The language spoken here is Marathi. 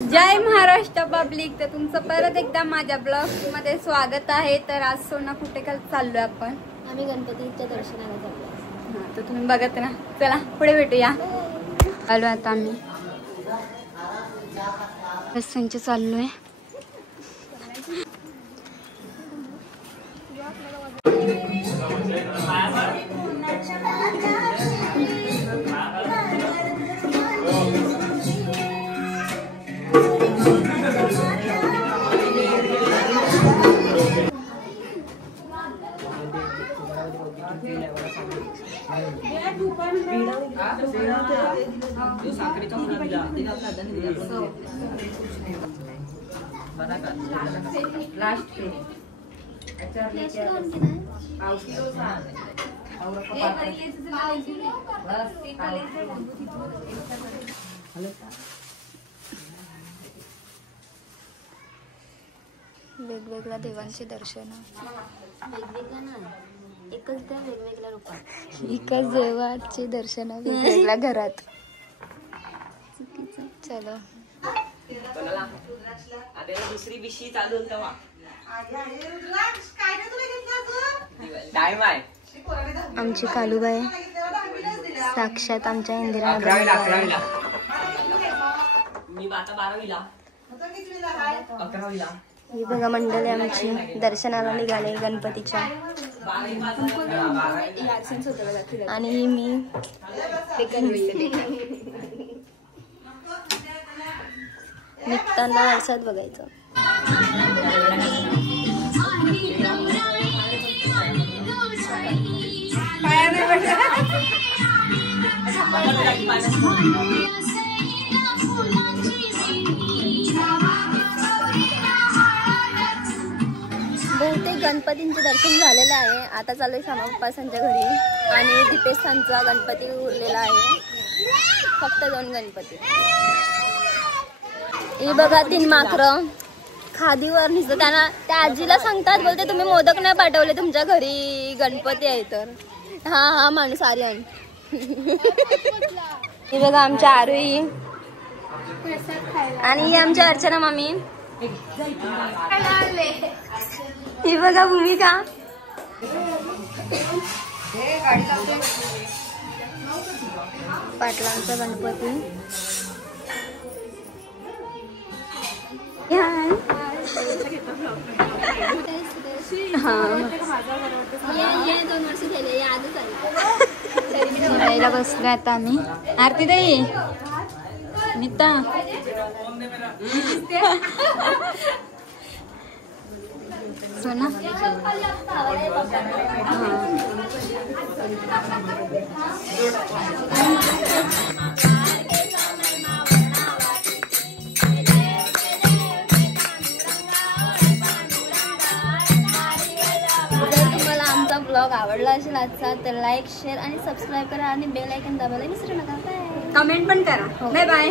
जय महाराष्ट्र पब्लिक. तर तुमचं परत एकदा माझ्या ब्लॉग मध्ये स्वागत आहे. तर आज सोना कुठे चाललोय आपण? आम्ही गणपतीच्या दर्शनाला चाललो. तर तुम्ही बघत ना, चला पुढे भेटूया. आलो आता आम्ही दर्शनचे चाललोय. वेगवेगळ्या देवांचे दर्शन, वेगवेगळ्या ना एकच देव वेगवेगळ्या रूपात, एकच देवाचे दर्शन वेगवेगळ्या घरात. चलो दुसरी बिशी चालू तेव्हा आमची कालूबाई साक्षात आमच्या इंदिरा. मी आता 12वीला 11वीला. ही बघा मंडळी आमची दर्शनाला निघाले गणपतीच्या. आणि ही मी निघताना आरशात बघायचं. बहुतेक गणपतींचे दर्शन झालेलं आहे. आता चालू श्यामाप्पासांच्या घरी आणि दीपेशांचा गणपती उरलेला आहे. फक्त 2 गणपती. ही बघा 3 माकरं खादीवर निघतात. त्यांना त्या आजीला सांगतात, बोलते तुम्ही मोदक नाही पाठवले तुमच्या घरी गणपती आहे तर. हा माणूस आर्यन. ही बघा आमच्या आरुई आणि ही आमच्या अर्चना मामी. ही बघा भूमिका. पाटलांचा गणपती. यायला बसलोय आता आम्ही. आरती ताई नीता सोना. ब्लॉग आवडला असेल आजचा तर लाईक, शेअर आणि सबस्क्राईब करा आणि बेल आयकॉन दाबायला विसरू नका. कमेंट पण करा. Bye bye.